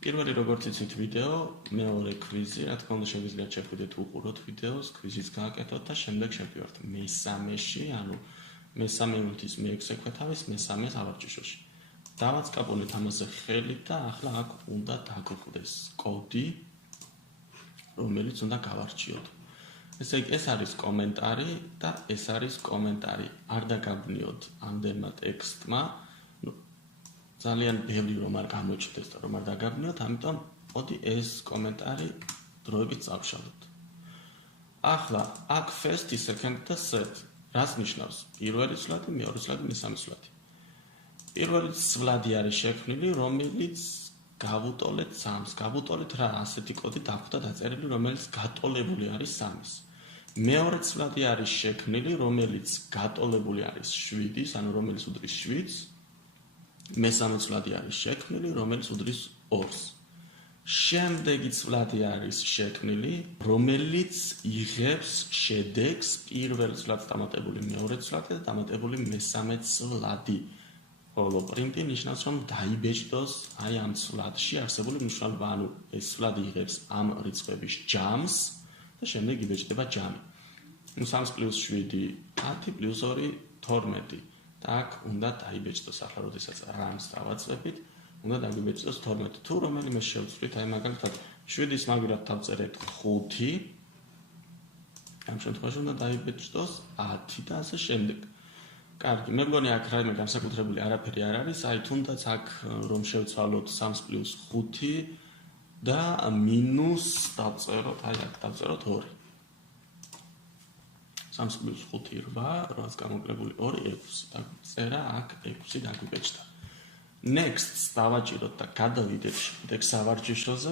პირველი როგორც იცით ვიდეო, მეორე კვიზი, რა თქმა უნდა შეგიძლიათ შეხვიდეთ უყუროთ ვიდეოს, კვიზიც გააკეთოთ და შემდეგ შევდივართ მესამეში, ანუ მესამე უნიტის მეექვსე კვეთავის მესამე სავარჯიშოში. დავაწყაბულეთ ამაზე ხელით და ახლა აქ უნდა დაგხვდეს კოდი, რომელიც უნდა გავარჩიოთ. ესე იგი, ეს არის კომენტარი და ეს არის კომენტარი. არ დაგაბნიოთ ამდენმა ტექსტმა. ძალიან ბევრი რომ არ გამოჩნდეს და რომ არ დაგაბნიოთ, ამიტომ მოდი ეს კომენტარი დროებით წავშალოთ. ახლა აქ first, second და third. რას ნიშნავს? პირველი სვლადი, მეორე სვლადი, მესამე სვლადი. პირველი სვლადი არის შექმნილი, რომელიც გავუტოლეთ 3-ს. გავუტოლეთ რა, ასეთი კოდი დაგვხვდა დაწერილი, რომელიც გატოლებული არის 3-ის. მეორე სვლადი არის შექმნილი, რომელიც გატოლებული არის 7-ის, ანუ რომელიც უდრის 7-ს. მესამე სვლადი არის შექმნილი, რომელიც უდრის 2-ს. შემდეგი სვლადი არის შექმნილი, რომელიც იღებს შედეგს პირველ სვლადს დამატებული მეორე სვლადი და დამატებული მესამე სვლადი. ხოლო პრინტი ნიშნავს, რომ დაიბეჭდოს აი ამ სვლადში არსებული მნიშვნელობა, ანუ ეს სვლადი იღებს ამ რიცხვების ჯამს და შემდეგ იბეჭდება ჯამი. 3 + 7 10 + 2 12. და აქ უნდა დაიბეჭდოს ახლა, როდესაც რამს დავაწყებით, უნდა დაიბეჭდოს 12. თუ რომელიმე შევცვლით, აი მაგალითად 7-ის მაგივრად დავწერეთ 5. ამ შემთხვევაში უნდა დაიბეჭდოს 10 და ასე შემდეგ. კარგი, მე მგონი აქ რაიმე განსაკუთრებული არაფერი არ არის, აი თუნდაც აქ რომ შევცვალოთ 3 + 5 და მინუს დავწეროთ, აი აქ დავწეროთ 2. 3 + 5 8, 8-ს გამოკლებული 2 6. დაწერა აქ 6 დაგვიბეჭდა. Next დავაჭიროთ და გადავიდეთ შემდეგ სავარჯიშოზე.